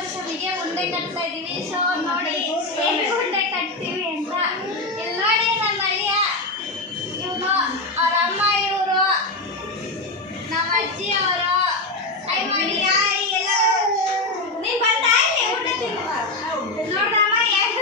ವರ್ಷನಿಗೆ ಉಂಡೆ ಕಟ್ತಾ ಇದೀವಿ. ಸೊ ನೋಡಿ ಹೇಗೆ ಉಂಡೆ ಕಟ್ತೀವಿ ಅಂತ. ಇಲ್ಲಿ ನೋಡಿ ನನ್ನ ಅಳಿಯ, ಇವನು ಅವ್ರ ಅಮ್ಮ, ಇವರು ನಮ್ಮ ಅಜ್ಜಿ ಅವರು. ಐ ಮಾಡಿ ಯಾರಿ ಎಲ್ಲ ನೀನ್ ಬಂದ ಉಂಡೆ ತಿನ್ನುವ ನೋಡಮ್ಮ ಹೇಗೆ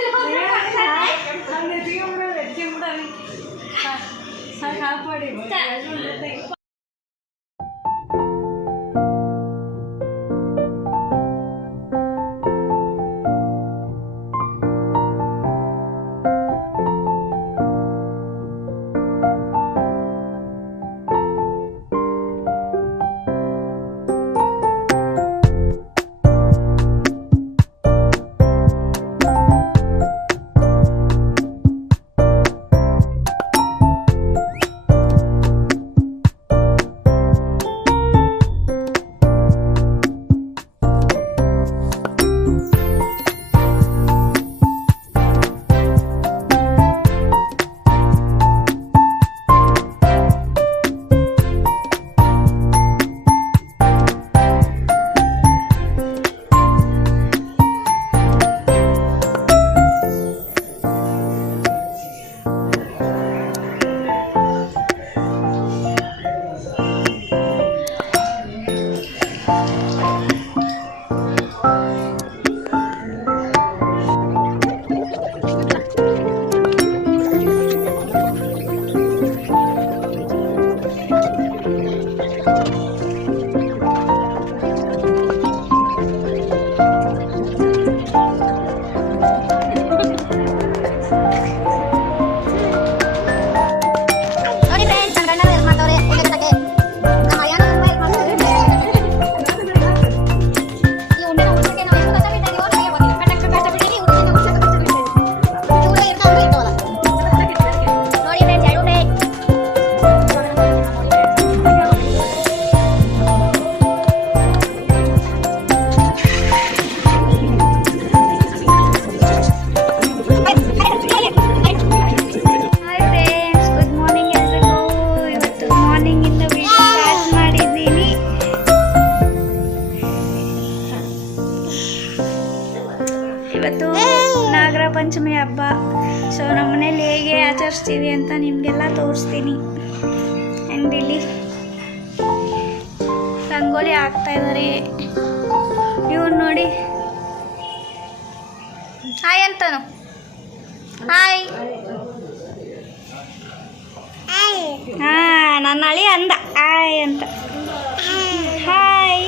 ಇವತ್ತು ನಾಗರ ಪಂಚಮಿ ಹಬ್ಬ. ಸೊ ನಮ್ಮನೇಲಿ ಹೇಗೆ ಆಚರಿಸ್ತೀವಿ ಅಂತ ನಿಮಗೆಲ್ಲ ತೋರಿಸ್ತೀನಿ. ಆ್ಯಂಡ್ ಇಲ್ಲಿ ರಂಗೋಲಿ ಹಾಕ್ತಾ ಇದ್ದಾರೆ. ಇವ್ರು ನೋಡಿ ಹಾಯ್ ಅಂತನು. ಹಾಯ್. ಹಾಂ, ನನ್ನ ಅಳಿ ಅಂದ ಹಾಯ್ ಅಂತ. ಹಾಯ್.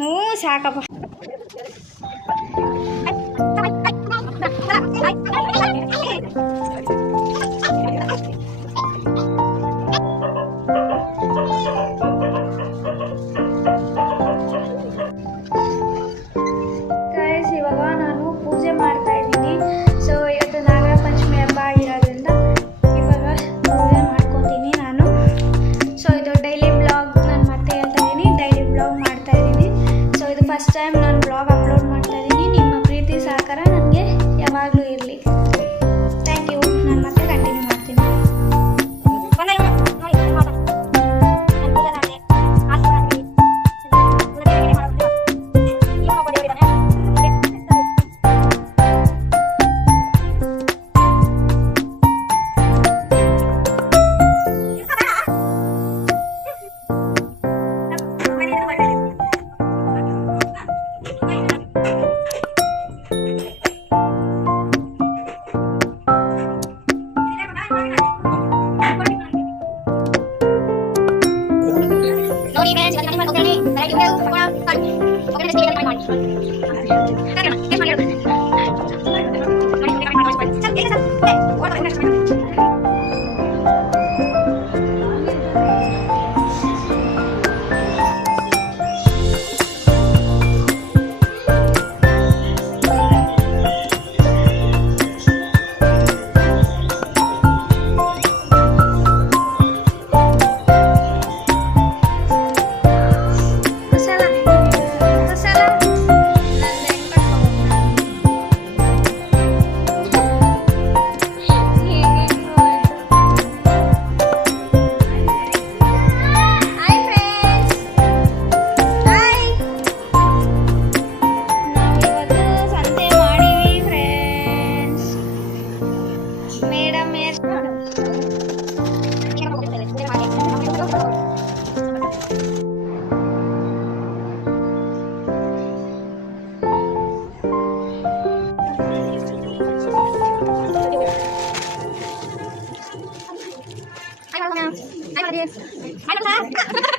ಹ್ಞೂ ಸಾಕಪ್ಪ. ಇವಾಗ ನಾನು ಪೂಜೆ ಮಾಡ್ತಾ ಇದ್ದೀನಿ. ಸೊ ಇವತ್ತು ನಾಗರ ಪಂಚಮಿ ಹಬ್ಬ ಆಗಿರೋದ್ರಿಂದ ಇವಾಗ ಪೂಜೆ ಮಾಡ್ಕೊತೀನಿ ನಾನು. ಸೊ ಇದು ಡೈಲಿ ಬ್ಲಾಗ್ ನಾನು ಮತ್ತೆ ಹೇಳ್ತಾ ಇದ್ದೀನಿ, ಡೈಲಿ ಬ್ಲಾಗ್ ಮಾಡ್ತಾ ಇದ್ದೀನಿ. ಸೊ ಇದು ಫಸ್ಟ್ ಟೈಮ್ ನಾನು ಬ್ಲಾಗ್ ಅಪ್ಲೋಡ್ ಮಾಡ್ತಾ ಇದ್ದೀನಿ. ನಿಮ್ಮ ಪ್ರೀತಿ ಸಹಕಾರ ನನಗೆ ಯಾವಾಗಲೂ ಇರಲಿ. Thank you. ನಾನು ಮತ್ತೆ ಕಂಟಿನ್ಯೂ ಮಾಡ್ತೀನಿ. ಹಾಯ್